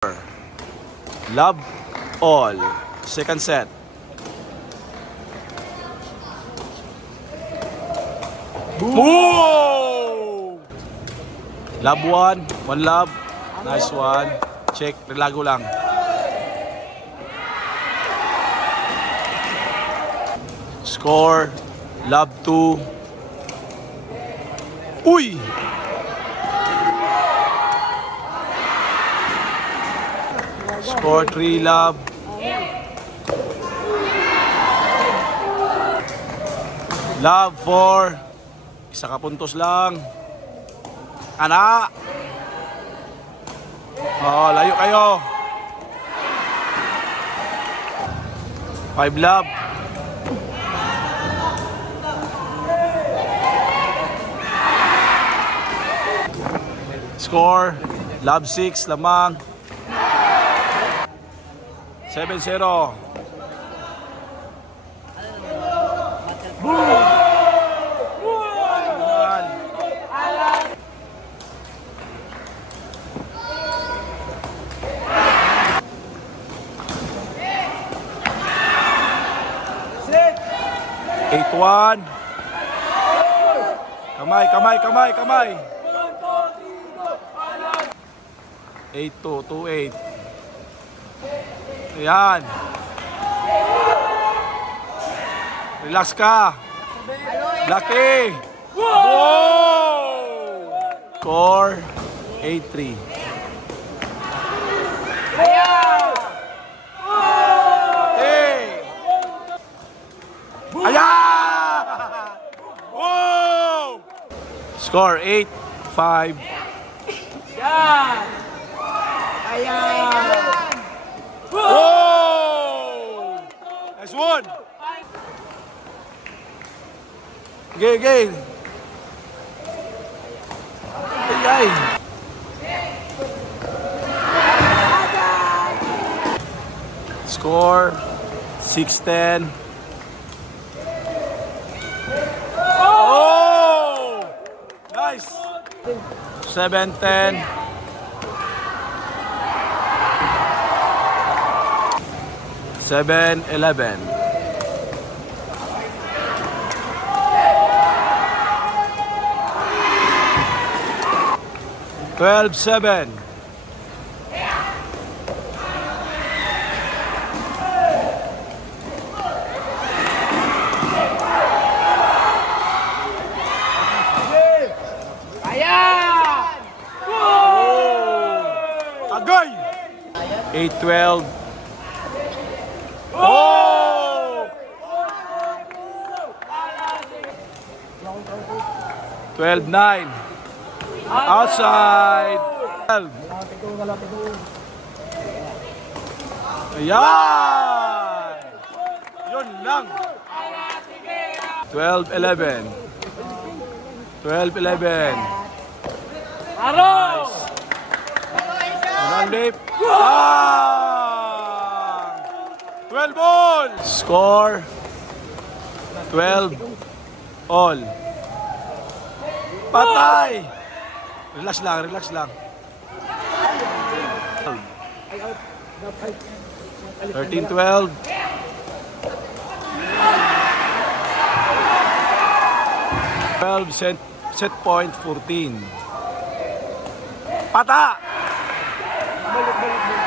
Love all. Second set. Boom! Love one. One love. Nice one. Check. Relago lang. Score. Love two. Uy! Score 3 love. Love 4. Isa ka puntos lang. Ana. Oh, layo kayo. 5 love. Score love 6 lamang. 7-0. Boom! 8-1. Kamay, kamay, kamay, kamay. 8-2, 2-8. Ayan. Relax ka. Lucky. Wow! Score 8-3. Ayan! Ayan! Wow! Score 8-5. Ayan! Ayan! Oh! Nice one! Game! Ay! Score 6-10. Oh! Nice! 7-10. 7-11. 12-7. 8-12. Oh! 12-9. Outside. 12. Ayan! Yun lang. 12-11. 12-11. Nice. Lip. 12 all. Score 12 all. Patay. Relax lang, relax lang. 13-12. 12 set point 14. Pata. Balik.